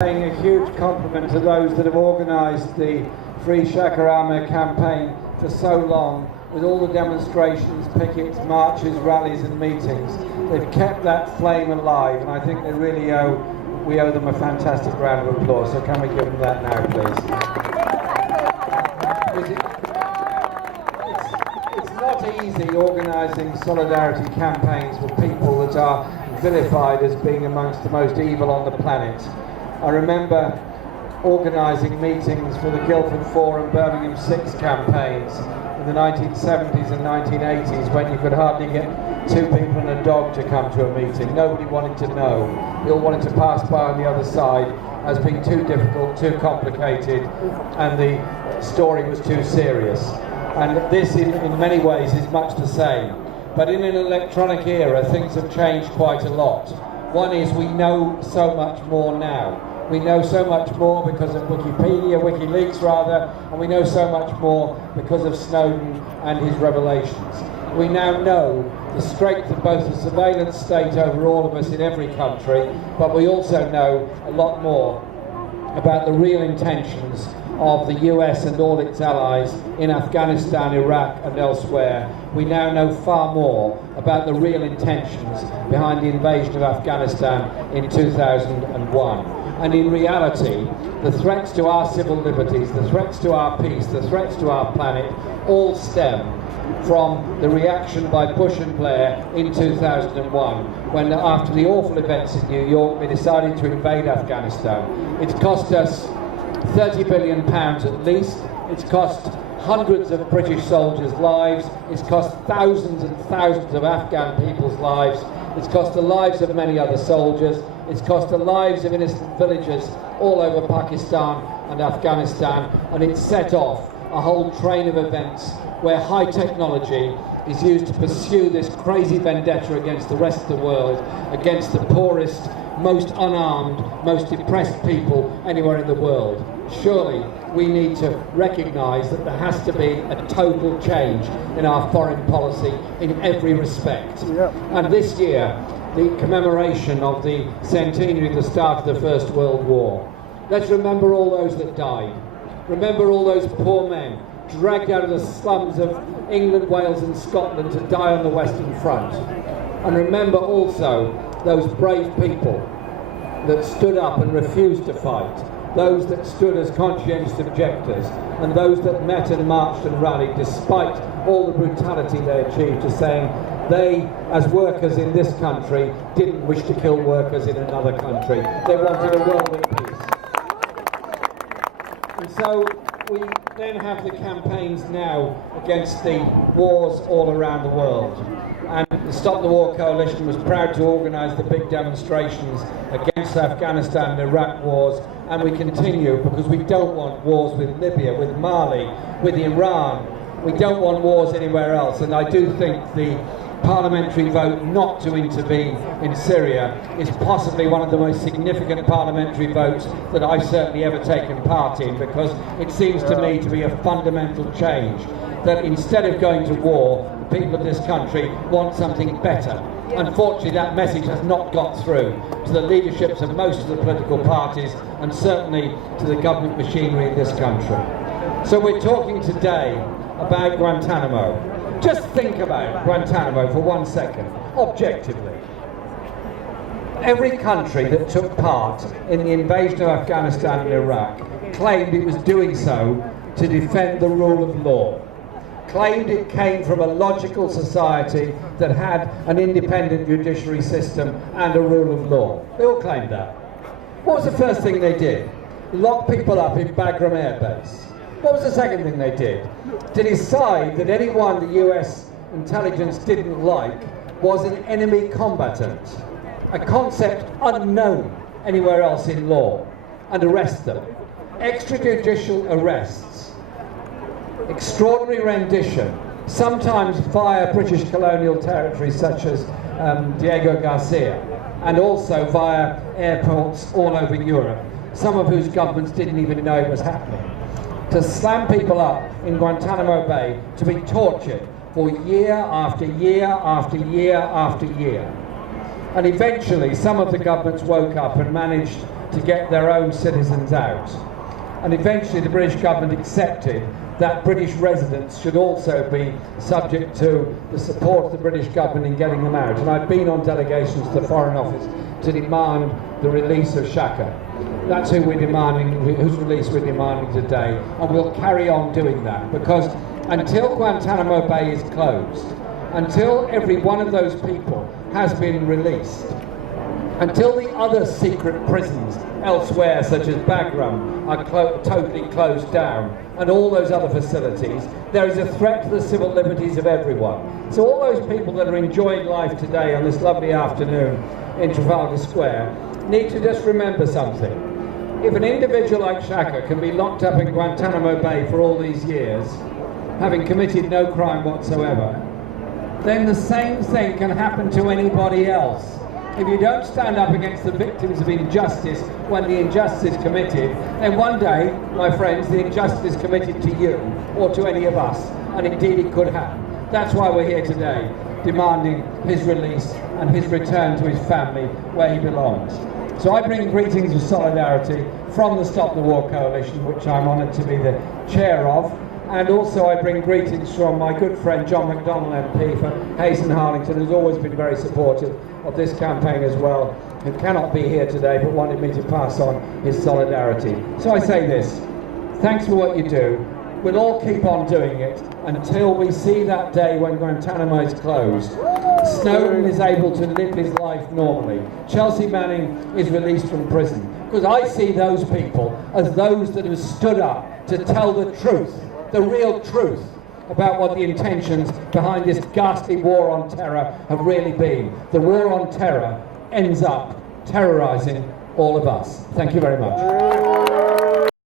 Paying a huge compliment to those that have organised the Free Shakarama campaign for so long, with all the demonstrations, pickets, marches, rallies and meetings. They've kept that flame alive, and I think we owe them a fantastic round of applause. So can we give them that now, please? It's not easy organising solidarity campaigns for people that are vilified as being amongst the most evil on the planet. I remember organising meetings for the Guildford 4 and Birmingham 6 campaigns in the 1970s and 1980s, when you could hardly get two people and a dog to come to a meeting. Nobody wanted to know. They all wanted to pass by on the other side as being too difficult, too complicated, and the story was too serious. And this, in many ways, is much the same. But in an electronic era, things have changed quite a lot. One is we know so much more now. We know so much more because of WikiLeaks rather, and we know so much more because of Snowden and his revelations. We now know the strength of both the surveillance state over all of us in every country, but we also know a lot more about the real intentions of the US and all its allies in Afghanistan, Iraq and elsewhere. We now know far more about the real intentions behind the invasion of Afghanistan in 2001. And in reality, the threats to our civil liberties, the threats to our peace, the threats to our planet, all stem from the reaction by Bush and Blair in 2001, when after the awful events in New York, they decided to invade Afghanistan. It's cost us £30 billion at least. It's cost hundreds of British soldiers' lives. It's cost thousands and thousands of Afghan people's lives. It's cost the lives of many other soldiers. It's cost the lives of innocent villagers all over Pakistan and Afghanistan. And it's set off a whole train of events where high technology is used to pursue this crazy vendetta against the rest of the world, against the poorest, most unarmed, most depressed people anywhere in the world. Surely we need to recognise that there has to be a total change in our foreign policy in every respect. Yep. And this year, the commemoration of the centenary of the start of the First World War. Let's remember all those that died. Remember all those poor men dragged out of the slums of England, Wales and Scotland to die on the Western Front. And remember also those brave people that stood up and refused to fight, those that stood as conscientious objectors, and those that met and marched and rallied despite all the brutality they achieved, to saying they, as workers in this country, didn't wish to kill workers in another country. They wanted a world at peace. And so we then have the campaigns now against the wars all around the world. And the Stop the War Coalition was proud to organise the big demonstrations against Afghanistan and Iraq wars, and we continue because we don't want wars with Libya, with Mali, with Iran. We don't want wars anywhere else, and I do think the parliamentary vote not to intervene in Syria is possibly one of the most significant parliamentary votes that I've certainly ever taken part in, because it seems to me to be a fundamental change, that instead of going to war, the people of this country want something better. Unfortunately, that message has not got through to the leaderships of most of the political parties, and certainly to the government machinery in this country. So we're talking today about Guantánamo. Just think about Guantánamo for 1 second, objectively. Every country that took part in the invasion of Afghanistan and Iraq claimed it was doing so to defend the rule of law, claimed it came from a logical society that had an independent judiciary system and a rule of law. They all claimed that. What was the first thing they did? Lock people up in Bagram Air Base. What was the second thing they did? To decide that anyone the US intelligence didn't like was an enemy combatant, a concept unknown anywhere else in law, and arrest them. Extrajudicial arrests, extraordinary rendition, sometimes via British colonial territories such as Diego Garcia, and also via airports all over Europe, some of whose governments didn't even know it was happening. To slam people up in Guantánamo Bay to be tortured for year after year after year after year. And eventually some of the governments woke up and managed to get their own citizens out. And eventually the British government accepted that British residents should also be subject to the support of the British government in getting them out. And I've been on delegations to the Foreign Office to demand the release of Shaka. That's who we're demanding, whose release we're demanding today, and we'll carry on doing that, because until Guantánamo Bay is closed, until every one of those people has been released, until the other secret prisons elsewhere, such as Bagram, are totally closed down, and all those other facilities, there is a threat to the civil liberties of everyone. So all those people that are enjoying life today on this lovely afternoon in Trafalgar Square need to just remember something. If an individual like Shaka can be locked up in Guantánamo Bay for all these years, having committed no crime whatsoever, then the same thing can happen to anybody else. If you don't stand up against the victims of injustice when the injustice is committed, then one day, my friends, the injustice is committed to you or to any of us, and indeed it could happen. That's why we're here today, demanding his release and his return to his family where he belongs. So I bring greetings of solidarity from the Stop the War Coalition, which I'm honoured to be the chair of, and also I bring greetings from my good friend John McDonnell MP for Hayes and Harlington, who's always been very supportive of this campaign as well, who cannot be here today but wanted me to pass on his solidarity. So I say this, thanks for what you do. We'll all keep on doing it until we see that day when Guantánamo is closed. Snowden is able to live his life normally. Chelsea Manning is released from prison. Because I see those people as those that have stood up to tell the truth, the real truth, about what the intentions behind this ghastly war on terror have really been. The war on terror ends up terrorising all of us. Thank you very much.